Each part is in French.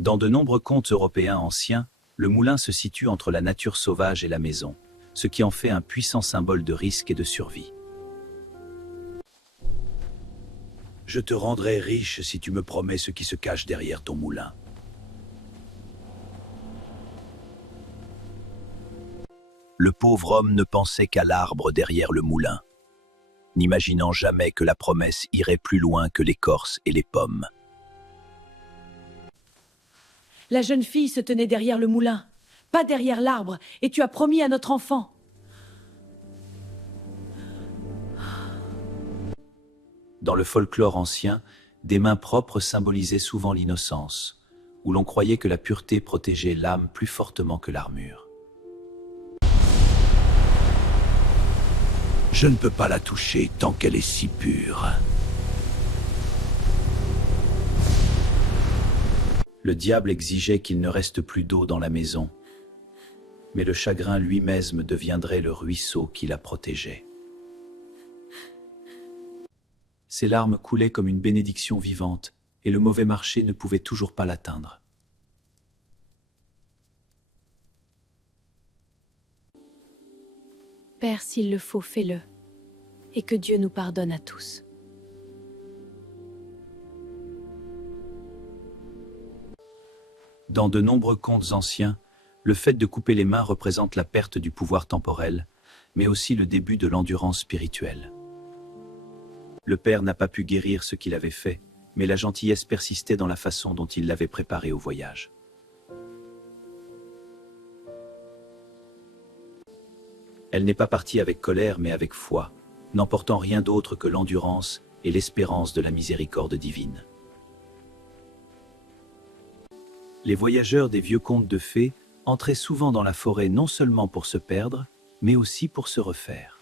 Dans de nombreux contes européens anciens, le moulin se situe entre la nature sauvage et la maison, ce qui en fait un puissant symbole de risque et de survie. Je te rendrai riche si tu me promets ce qui se cache derrière ton moulin. Le pauvre homme ne pensait qu'à l'arbre derrière le moulin, n'imaginant jamais que la promesse irait plus loin que l'écorce et les pommes. La jeune fille se tenait derrière le moulin, pas derrière l'arbre, et tu as promis à notre enfant. Dans le folklore ancien, des mains propres symbolisaient souvent l'innocence, où l'on croyait que la pureté protégeait l'âme plus fortement que l'armure. Je ne peux pas la toucher tant qu'elle est si pure. Le diable exigeait qu'il ne reste plus d'eau dans la maison, mais le chagrin lui-même deviendrait le ruisseau qui la protégeait. Ses larmes coulaient comme une bénédiction vivante, et le mauvais marché ne pouvait toujours pas l'atteindre. Père, s'il le faut, fais-le, et que Dieu nous pardonne à tous. Dans de nombreux contes anciens, le fait de couper les mains représente la perte du pouvoir temporel, mais aussi le début de l'endurance spirituelle. Le père n'a pas pu guérir ce qu'il avait fait, mais la gentillesse persistait dans la façon dont il l'avait préparé au voyage. Elle n'est pas partie avec colère mais avec foi, n'emportant rien d'autre que l'endurance et l'espérance de la miséricorde divine. Les voyageurs des vieux contes de fées entraient souvent dans la forêt non seulement pour se perdre, mais aussi pour se refaire.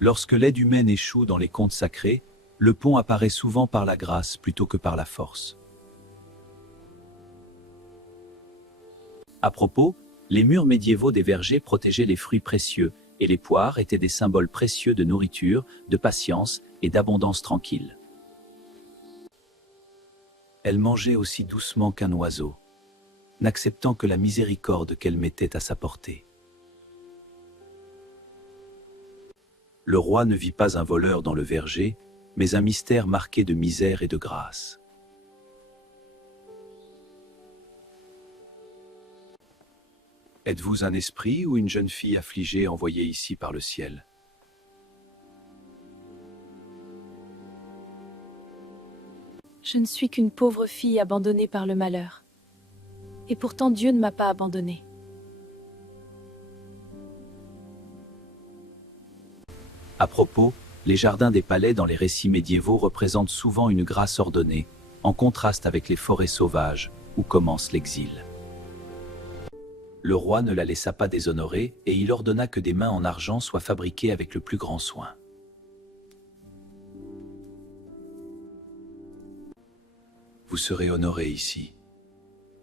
Lorsque l'aide humaine échoue dans les contes sacrés, le pont apparaît souvent par la grâce plutôt que par la force. À propos, les murs médiévaux des vergers protégeaient les fruits précieux, et les poires étaient des symboles précieux de nourriture, de patience et d'abondance tranquille. Elle mangeait aussi doucement qu'un oiseau, n'acceptant que la miséricorde qu'elle mettait à sa portée. Le roi ne vit pas un voleur dans le verger, mais un mystère marqué de misère et de grâce. Êtes-vous un esprit ou une jeune fille affligée envoyée ici par le ciel? Je ne suis qu'une pauvre fille abandonnée par le malheur. Et pourtant Dieu ne m'a pas abandonnée. À propos, les jardins des palais dans les récits médiévaux représentent souvent une grâce ordonnée, en contraste avec les forêts sauvages, où commence l'exil. Le roi ne la laissa pas déshonorer et il ordonna que des mains en argent soient fabriquées avec le plus grand soin. Vous serez honoré ici,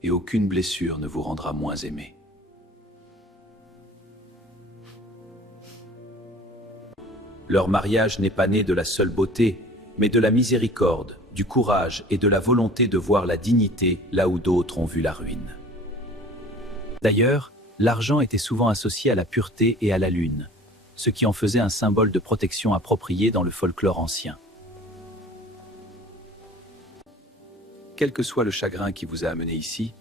et aucune blessure ne vous rendra moins aimé. Leur mariage n'est pas né de la seule beauté, mais de la miséricorde, du courage et de la volonté de voir la dignité là où d'autres ont vu la ruine. D'ailleurs, l'argent était souvent associé à la pureté et à la lune, ce qui en faisait un symbole de protection approprié dans le folklore ancien. Quel que soit le chagrin qui vous a amené ici,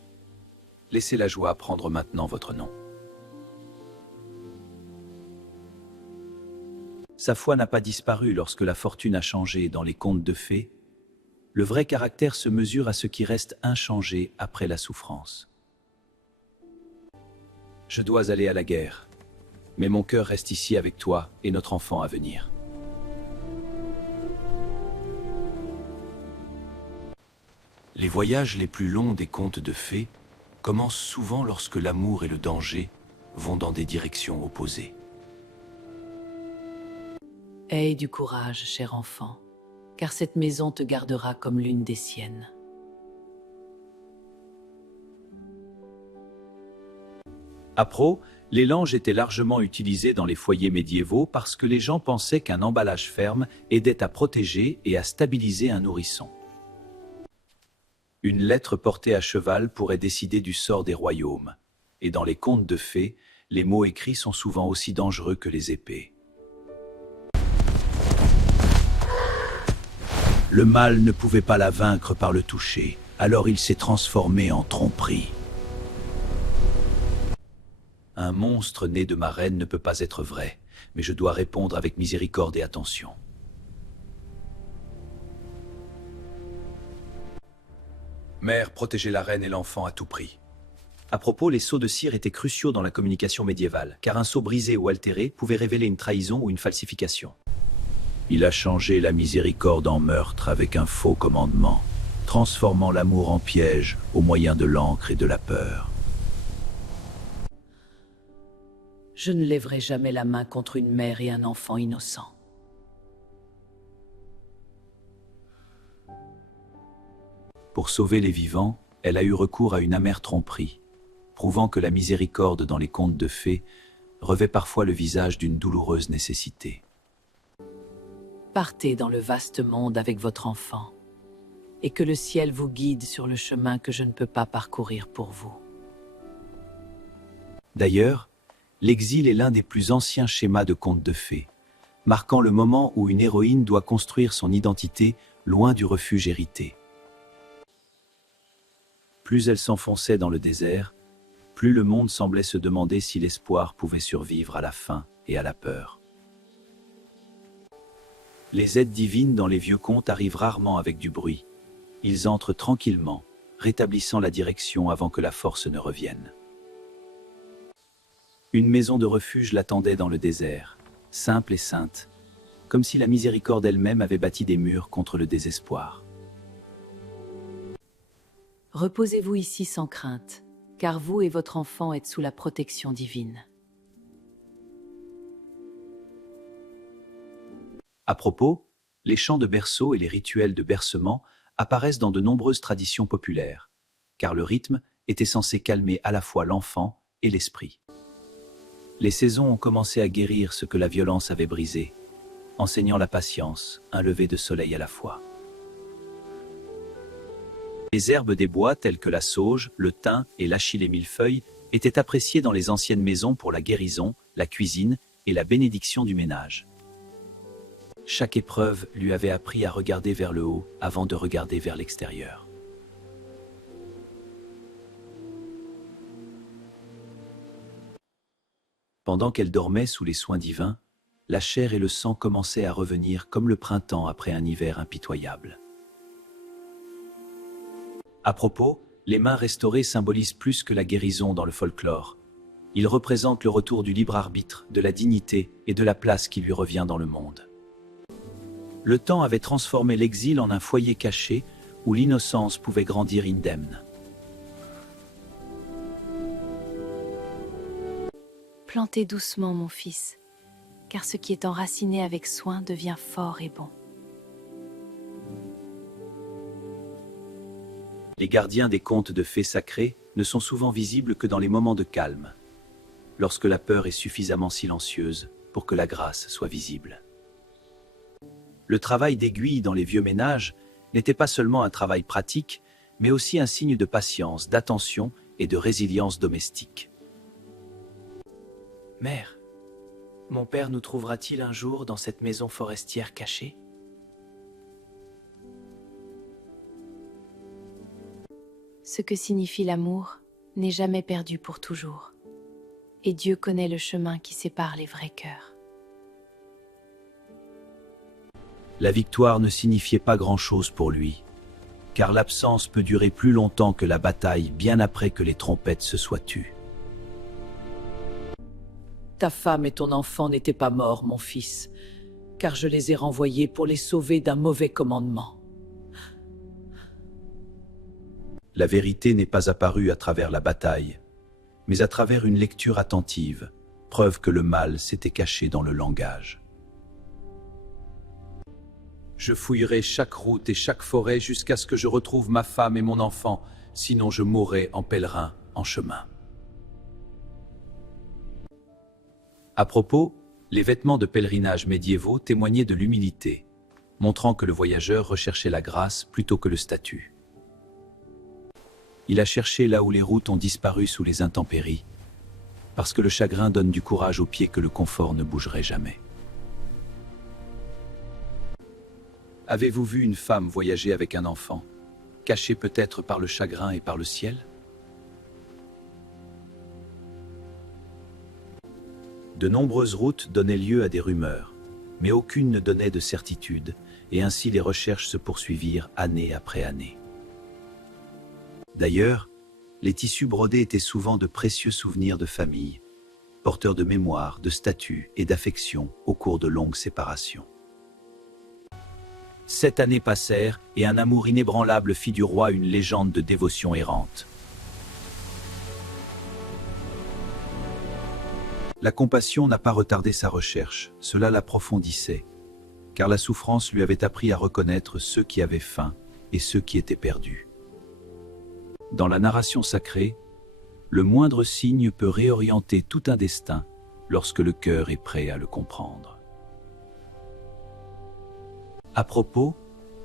laissez la joie prendre maintenant votre nom. Sa foi n'a pas disparu lorsque la fortune a changé dans les contes de fées. Le vrai caractère se mesure à ce qui reste inchangé après la souffrance. Je dois aller à la guerre, mais mon cœur reste ici avec toi et notre enfant à venir. Les voyages les plus longs des contes de fées commencent souvent lorsque l'amour et le danger vont dans des directions opposées. Aie du courage, cher enfant, car cette maison te gardera comme l'une des siennes. À Pro, les langes étaient largement utilisés dans les foyers médiévaux parce que les gens pensaient qu'un emballage ferme aidait à protéger et à stabiliser un nourrisson. Une lettre portée à cheval pourrait décider du sort des royaumes, et dans les contes de fées, les mots écrits sont souvent aussi dangereux que les épées. Le mal ne pouvait pas la vaincre par le toucher, alors il s'est transformé en tromperie. Un monstre né de ma reine ne peut pas être vrai, mais je dois répondre avec miséricorde et attention. Mère, protégez la reine et l'enfant à tout prix. À propos, les sceaux de cire étaient cruciaux dans la communication médiévale, car un sceau brisé ou altéré pouvait révéler une trahison ou une falsification. Il a changé la miséricorde en meurtre avec un faux commandement, transformant l'amour en piège au moyen de l'encre et de la peur. Je ne lèverai jamais la main contre une mère et un enfant innocent. Pour sauver les vivants, elle a eu recours à une amère tromperie, prouvant que la miséricorde dans les contes de fées revêt parfois le visage d'une douloureuse nécessité. Partez dans le vaste monde avec votre enfant, et que le ciel vous guide sur le chemin que je ne peux pas parcourir pour vous. D'ailleurs, l'exil est l'un des plus anciens schémas de contes de fées, marquant le moment où une héroïne doit construire son identité loin du refuge hérité. Plus elle s'enfonçait dans le désert, plus le monde semblait se demander si l'espoir pouvait survivre à la faim et à la peur. Les aides divines dans les vieux contes arrivent rarement avec du bruit. Ils entrent tranquillement, rétablissant la direction avant que la force ne revienne. Une maison de refuge l'attendait dans le désert, simple et sainte, comme si la miséricorde elle-même avait bâti des murs contre le désespoir. Reposez-vous ici sans crainte, car vous et votre enfant êtes sous la protection divine. À propos, les chants de berceau et les rituels de bercement apparaissent dans de nombreuses traditions populaires, car le rythme était censé calmer à la fois l'enfant et l'esprit. Les saisons ont commencé à guérir ce que la violence avait brisé, enseignant la patience, un lever de soleil à la fois. Les herbes des bois telles que la sauge, le thym et l'achillée millefeuille étaient appréciées dans les anciennes maisons pour la guérison, la cuisine et la bénédiction du ménage. Chaque épreuve lui avait appris à regarder vers le haut avant de regarder vers l'extérieur. Pendant qu'elle dormait sous les soins divins, la chair et le sang commençaient à revenir comme le printemps après un hiver impitoyable. À propos, les mains restaurées symbolisent plus que la guérison dans le folklore. Ils représentent le retour du libre arbitre, de la dignité et de la place qui lui revient dans le monde. Le temps avait transformé l'exil en un foyer caché où l'innocence pouvait grandir indemne. Plantez doucement, mon fils, car ce qui est enraciné avec soin devient fort et bon. Les gardiens des contes de fées sacrés ne sont souvent visibles que dans les moments de calme, lorsque la peur est suffisamment silencieuse pour que la grâce soit visible. Le travail d'aiguille dans les vieux ménages n'était pas seulement un travail pratique, mais aussi un signe de patience, d'attention et de résilience domestique. Mère, mon père nous trouvera-t-il un jour dans cette maison forestière cachée ? Ce que signifie l'amour n'est jamais perdu pour toujours. Et Dieu connaît le chemin qui sépare les vrais cœurs. La victoire ne signifiait pas grand-chose pour lui, car l'absence peut durer plus longtemps que la bataille, bien après que les trompettes se soient tues. Ta femme et ton enfant n'étaient pas morts, mon fils, car je les ai renvoyés pour les sauver d'un mauvais commandement. La vérité n'est pas apparue à travers la bataille, mais à travers une lecture attentive, preuve que le mal s'était caché dans le langage. Je fouillerai chaque route et chaque forêt jusqu'à ce que je retrouve ma femme et mon enfant, sinon je mourrai en pèlerin en chemin. À propos, les vêtements de pèlerinage médiévaux témoignaient de l'humilité, montrant que le voyageur recherchait la grâce plutôt que le statut. Il a cherché là où les routes ont disparu sous les intempéries, parce que le chagrin donne du courage aux pieds que le confort ne bougerait jamais. Avez-vous vu une femme voyager avec un enfant, caché peut-être par le chagrin et par le ciel? De nombreuses routes donnaient lieu à des rumeurs, mais aucune ne donnait de certitude, et ainsi les recherches se poursuivirent année après année. D'ailleurs, les tissus brodés étaient souvent de précieux souvenirs de famille, porteurs de mémoire, de statut et d'affection au cours de longues séparations. 7 années passèrent et un amour inébranlable fit du roi une légende de dévotion errante. La compassion n'a pas retardé sa recherche, cela l'approfondissait, car la souffrance lui avait appris à reconnaître ceux qui avaient faim et ceux qui étaient perdus. Dans la narration sacrée, le moindre signe peut réorienter tout un destin lorsque le cœur est prêt à le comprendre. À propos,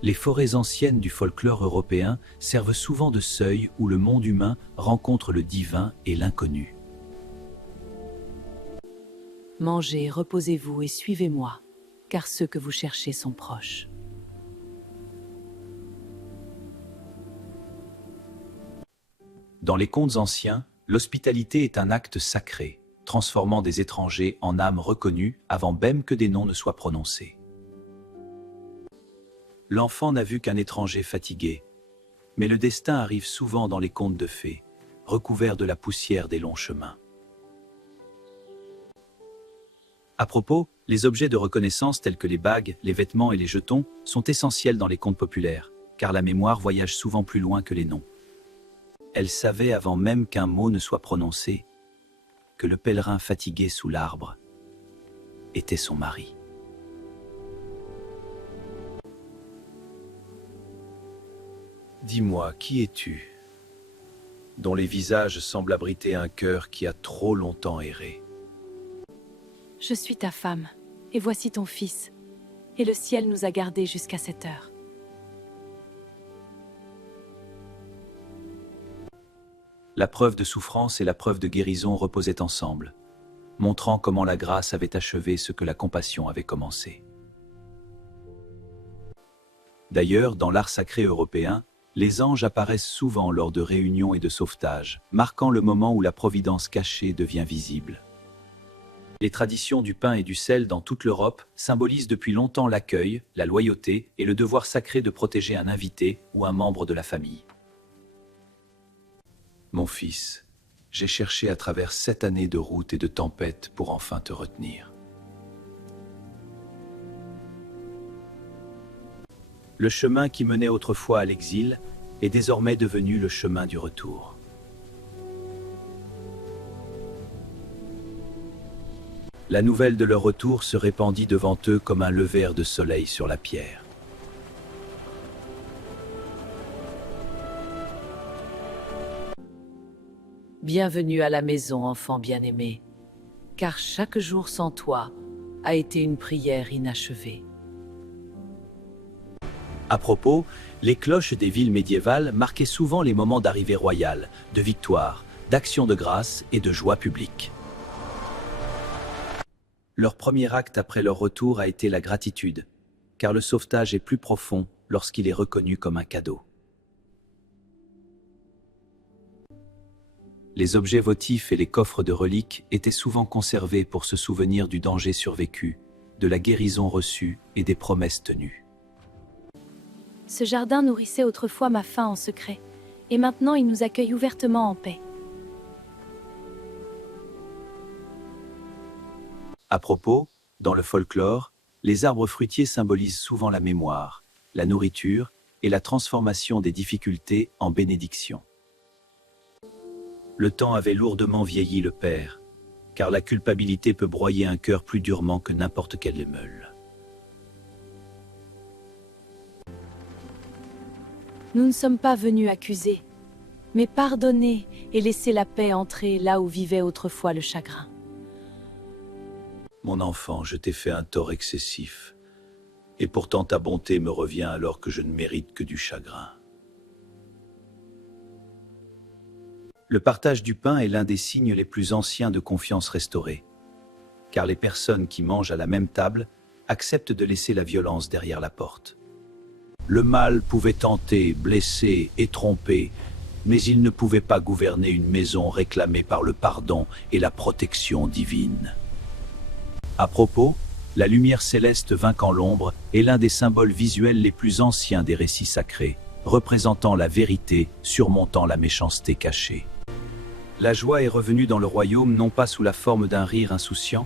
les forêts anciennes du folklore européen servent souvent de seuil où le monde humain rencontre le divin et l'inconnu. Mangez, reposez-vous et suivez-moi, car ceux que vous cherchez sont proches. Dans les contes anciens, l'hospitalité est un acte sacré, transformant des étrangers en âmes reconnues avant même que des noms ne soient prononcés. L'enfant n'a vu qu'un étranger fatigué, mais le destin arrive souvent dans les contes de fées, recouvert de la poussière des longs chemins. À propos, les objets de reconnaissance tels que les bagues, les vêtements et les jetons sont essentiels dans les contes populaires, car la mémoire voyage souvent plus loin que les noms. Elle savait avant même qu'un mot ne soit prononcé, que le pèlerin fatigué sous l'arbre était son mari. Dis-moi, qui es-tu, dont les visages semblent abriter un cœur qui a trop longtemps erré? Je suis ta femme, et voici ton fils, et le ciel nous a gardés jusqu'à cette heure. La preuve de souffrance et la preuve de guérison reposaient ensemble, montrant comment la grâce avait achevé ce que la compassion avait commencé. D'ailleurs, dans l'art sacré européen, les anges apparaissent souvent lors de réunions et de sauvetages, marquant le moment où la providence cachée devient visible. Les traditions du pain et du sel dans toute l'Europe symbolisent depuis longtemps l'accueil, la loyauté et le devoir sacré de protéger un invité ou un membre de la famille. Mon fils, j'ai cherché à travers 7 années de route et de tempête pour enfin te retenir. Le chemin qui menait autrefois à l'exil est désormais devenu le chemin du retour. La nouvelle de leur retour se répandit devant eux comme un lever de soleil sur la pierre. Bienvenue à la maison, enfant bien-aimé, car chaque jour sans toi a été une prière inachevée. À propos, les cloches des villes médiévales marquaient souvent les moments d'arrivée royale, de victoire, d'action de grâce et de joie publique. Leur premier acte après leur retour a été la gratitude, car le sauvetage est plus profond lorsqu'il est reconnu comme un cadeau. Les objets votifs et les coffres de reliques étaient souvent conservés pour se souvenir du danger survécu, de la guérison reçue et des promesses tenues. Ce jardin nourrissait autrefois ma faim en secret, et maintenant il nous accueille ouvertement en paix. À propos, dans le folklore, les arbres fruitiers symbolisent souvent la mémoire, la nourriture et la transformation des difficultés en bénédiction. Le temps avait lourdement vieilli le père, car la culpabilité peut broyer un cœur plus durement que n'importe quelle meule. Nous ne sommes pas venus accuser, mais pardonner et laisser la paix entrer là où vivait autrefois le chagrin. Mon enfant, je t'ai fait un tort excessif, et pourtant ta bonté me revient alors que je ne mérite que du chagrin. Le partage du pain est l'un des signes les plus anciens de confiance restaurée, car les personnes qui mangent à la même table acceptent de laisser la violence derrière la porte. Le mal pouvait tenter, blesser et tromper, mais il ne pouvait pas gouverner une maison réclamée par le pardon et la protection divine. À propos, la lumière céleste vainquant l'ombre est l'un des symboles visuels les plus anciens des récits sacrés, représentant la vérité surmontant la méchanceté cachée. La joie est revenue dans le royaume non pas sous la forme d'un rire insouciant,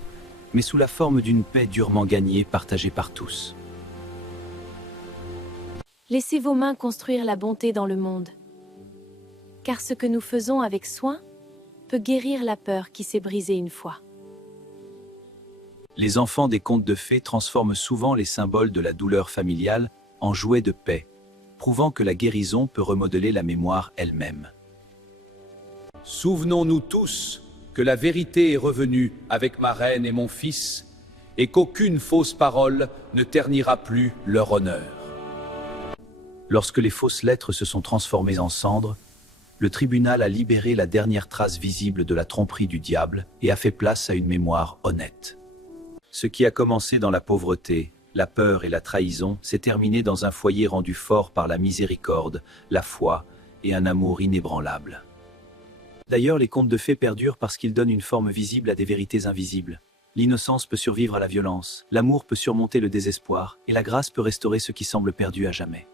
mais sous la forme d'une paix durement gagnée, partagée par tous. Laissez vos mains construire la bonté dans le monde. Car ce que nous faisons avec soin peut guérir la peur qui s'est brisée une fois. Les enfants des contes de fées transforment souvent les symboles de la douleur familiale en jouets de paix, prouvant que la guérison peut remodeler la mémoire elle-même. Souvenons-nous tous que la vérité est revenue avec ma reine et mon fils, et qu'aucune fausse parole ne ternira plus leur honneur. Lorsque les fausses lettres se sont transformées en cendres, le tribunal a libéré la dernière trace visible de la tromperie du diable et a fait place à une mémoire honnête. Ce qui a commencé dans la pauvreté, la peur et la trahison s'est terminé dans un foyer rendu fort par la miséricorde, la foi et un amour inébranlable. D'ailleurs, les contes de fées perdurent parce qu'ils donnent une forme visible à des vérités invisibles. L'innocence peut survivre à la violence, l'amour peut surmonter le désespoir, et la grâce peut restaurer ce qui semble perdu à jamais.